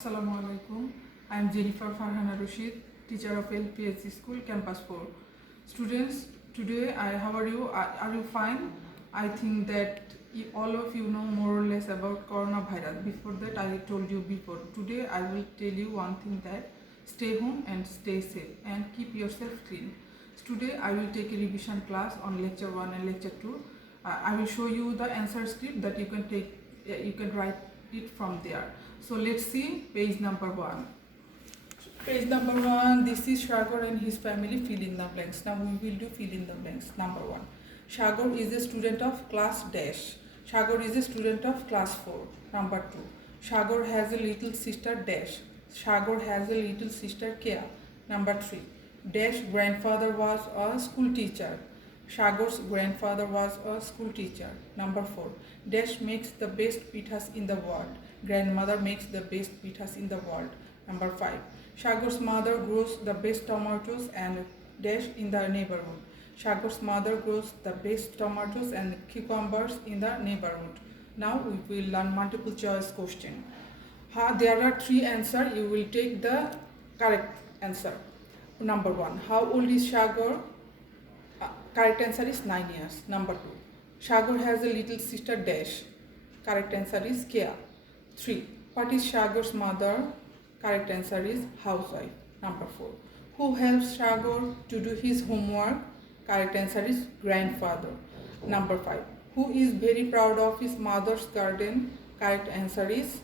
Assalamu alaikum. I am JFR teacher of LPS School, Campus 4. Students, today how are you? Are you fine? I think that all of you know more or less about coronavirus. Before that, I told you before. Today, I will tell you one thing, that stay home and stay safe and keep yourself clean. Today, I will take a revision class on lecture 1 and lecture 2. I will show you the answer script that you can write it from there. So let's see page number 1. Page number 1, this is Sagar and his family, fill in the blanks. Now we will do fill in the blanks. Number 1, Sagar is a student of class dash. Sagar is a student of class 4. Number 2, Sagar has a little sister dash. Sagar has a little sister Kea. Number 3, dash grandfather was a school teacher. Sagar's grandfather was a school teacher. Number 4, dash makes the best pithas in the world. Grandmother makes the best pithas in the world. Number 5, Sagar's mother grows the best tomatoes and dash in the neighborhood. Sagar's mother grows the best tomatoes and cucumbers in the neighborhood. Now we will learn multiple choice question. There are 3 answers. You will take the correct answer. Number 1, how old is Sagar? Correct answer is 9 years. Number 2, Sagar has a little sister dash. Correct answer is Kea. 3, what is Sagar's mother? Correct answer is housewife. Number 4, who helps Sagar to do his homework? Correct answer is grandfather. Number 5, who is very proud of his mother's garden? Correct answer is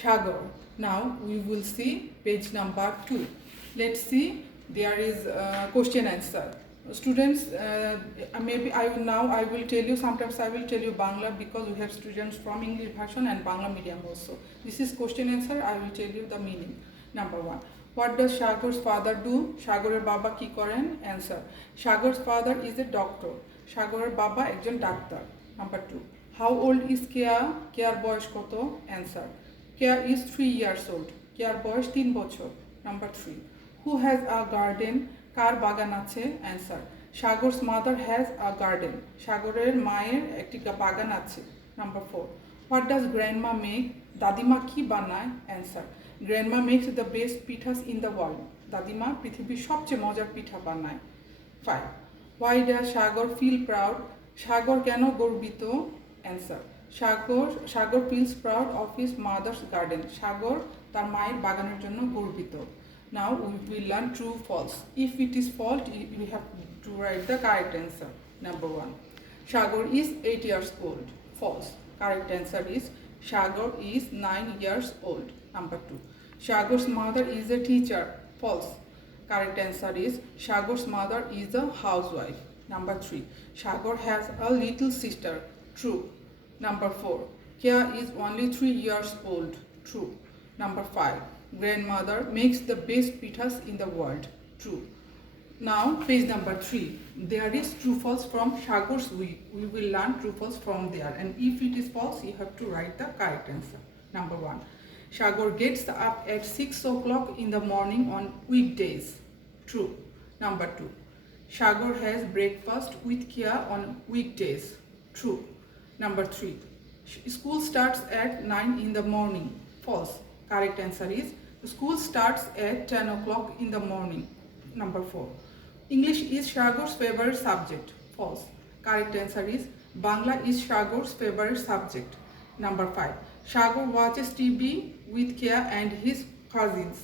Sagar. Now we will see page number 2. Let's see, there is question answer. Students, maybe I will tell you, sometimes I will tell you Bangla because we have students from English version and Bangla medium also. This is question answer, I will tell you the meaning. Number 1, what does Sagar's father do? Sagar's baba ki koren? Answer, Sagar's father is a doctor. Sagar's baba ekjon doctor. Number 2, how old is Kea? Kear boyosh koto? Answer, Kea is 3 years old. Kear boyosh 3 bochor. Number 3, who has a garden? কার বাগান আছে? Answer, সাগর's mother has a garden. সাগরের মায়ের একটি বাগান আছে. Number 4, what does grandma make? দাদিমা কি বানায়? Answer, grandma makes the best pitas in the world. দাদিমা পৃথিবীর সবচেয়ে মজার পিঠা বানায়. 5, why does Sagar feel proud? সাগর কেন গর্বিত? Answer, Sagar feels proud of his mother's garden. সাগর তার মায়ের বাগানের জন্য গর্বিত. Now we will learn true false. If it is false, we have to write the correct answer. Number 1, Sagar is 8 years old. False. Correct answer is Sagar is 9 years old. Number 2, Sagar's mother is a teacher. False. Correct answer is Sagar's mother is a housewife. Number 3, Sagar has a little sister. True. Number 4, Kea is only 3 years old. True. Number 5, grandmother makes the best pitas in the world. True. Now page number 3, there is true false from Sagar's week. We will learn true false from there, and if it is false, you have to write the correct answer. Number 1, Sagar gets up at 6 o'clock in the morning on weekdays. True. Number 2, Sagar has breakfast with Kea on weekdays. True. Number 3, school starts at 9 in the morning. False. Correct answer is school starts at 10 o'clock in the morning. Number 4, English is Sagar's favorite subject. False. Correct answer is Bangla is Sagar's favorite subject. Number 5, Sagar watches TV with Kea and his cousins.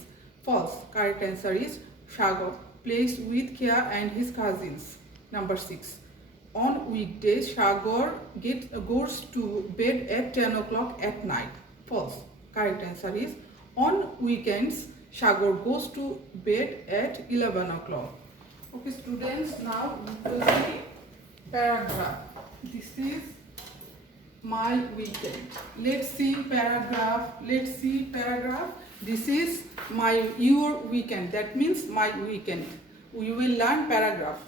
False. Correct answer is Sagar plays with Kea and his cousins. Number 6, on weekdays Sagar goes to bed at 10 o'clock at night. False. Correct answer is on weekends Sagar goes to bed at 11 o'clock. Okay students, now we will see paragraph. This is my weekend. Let's see paragraph. This is your weekend. That means my weekend. We will learn paragraph.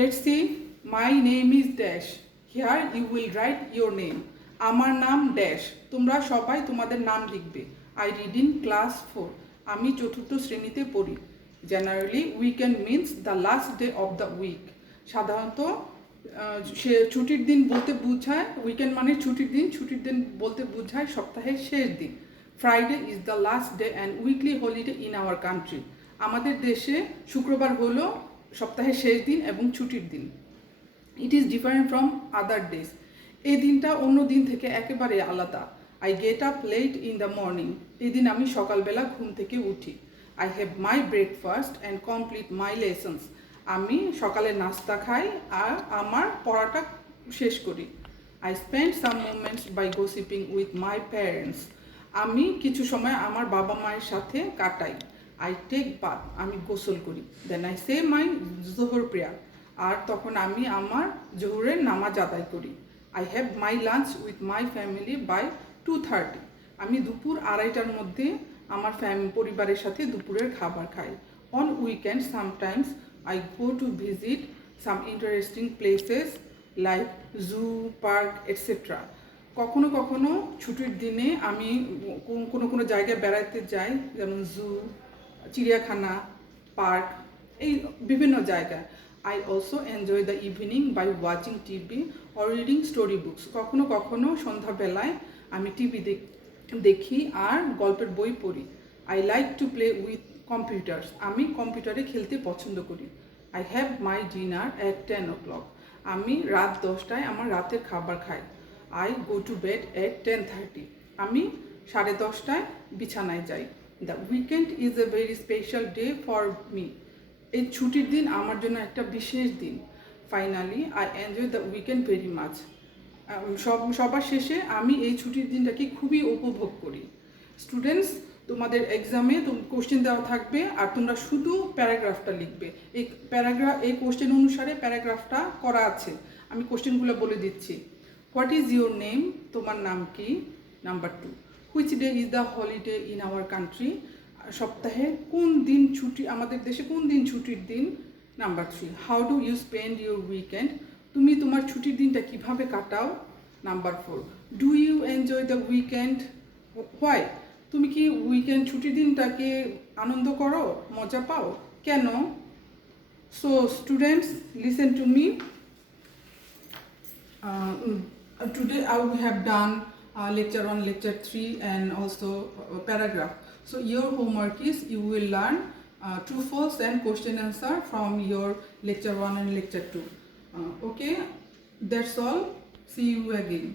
Let's see, my name is dash. Here you will write your name. আমার নাম dash, তোমরা সবাই তোমাদের নাম লিখবে। I read in class 4, আমি 4th শ্রেণীতে পড়ি। Generally weekend means the last day of the week. সাধারণত সে ছুটির দিন বলতে বোঝায়, উইকেন্ড মানে ছুটির দিন বলতে বোঝায় সপ্তাহের শেষ দিন। Friday is the last day and weekly holiday in our country. আমাদের দেশে শুক্রবার হলো সপ্তাহের শেষ দিন এবং ছুটির দিন. It is different from other days. এই দিনটা অন্য দিন থেকে একেবারে আলাদা. I get up late in the morning. এই দিন আমি সকালবেলা ঘুম থেকে উঠি. I have my breakfast and complete my lessons. আমি সকালে নাস্তা খাই আর আমার পড়াটা শেষ করি. I spend some moments by gossiping with my parents. আমি কিছু সময় আমার বাবা মায়ের সাথে কাটাই. I take bath. আমি গোসল করি. Then I say my Zohor prayer. আর তখন আমি আমার জোহরের নামাজ আদায় করি. I have my lunch with my family by 2:30. আমি দুপুর 2:30টার মধ্যে আমার পরিবারের সাথে দুপুরের খাবার খাই. On weekends sometimes I go to visit some interesting places like zoo, park, etc. কখনো কখনো ছুটির দিনে আমি কোনো জায়গায় বেড়াতে যাই, যেমন জু, চিড়িয়াখানা, পার্ক, এই বিভিন্ন জায়গা. I also enjoy the evening by watching TV or reading story books. কখনো কখনো সন্ধ্যাবেলায় আমি টিভি দেখি আর গল্পের বই পড়ি. I like to play with computers. আমি কম্পিউটারে খেলতে পছন্দ করি. I have my dinner at 10 o'clock. আমি রাত 10টায় আমার রাতের খাবার খাই. I go to bed at 10:30. আমি 10:30টায় বিছানায় যাই. The weekend is a very special day for me. এই ছুটির দিন আমার জন্য একটা বিশেষ দিন. Finally, I enjoy the weekend very much. সবার শেষে আমি এই ছুটির দিনটাকে খুবই উপভোগ করি. স্টুডেন্টস, তোমাদের এক্সামে কোশ্চেন দেওয়া থাকবে আর তোমরা শুধু প্যারাগ্রাফটা লিখবে. এই কোশ্চেন অনুসারে প্যারাগ্রাফটা করা আছে. আমি কোশ্চেনগুলো বলে দিচ্ছি. What is your name? তোমার নাম কি? Number 2, which day is the holiday in our country? সপ্তাহে কোন দিন ছুটি, আমাদের দেশে কোন দিন ছুটির দিন? Number 3, how do you spend your weekend? তুমি তোমার ছুটির দিনটা কিভাবে কাটাও? Number 4, do you enjoy the weekend? Why? তুমি কি উইকেন্ড ছুটির দিনটাকে আনন্দ করো, মজা পাও? কেন? So students, listen to me. Today we have done lecture 1, lecture 3 and also paragraph. So your homework is you will learn true false and question answer from your lecture 1 and lecture 2. Okay, that's all. See you again.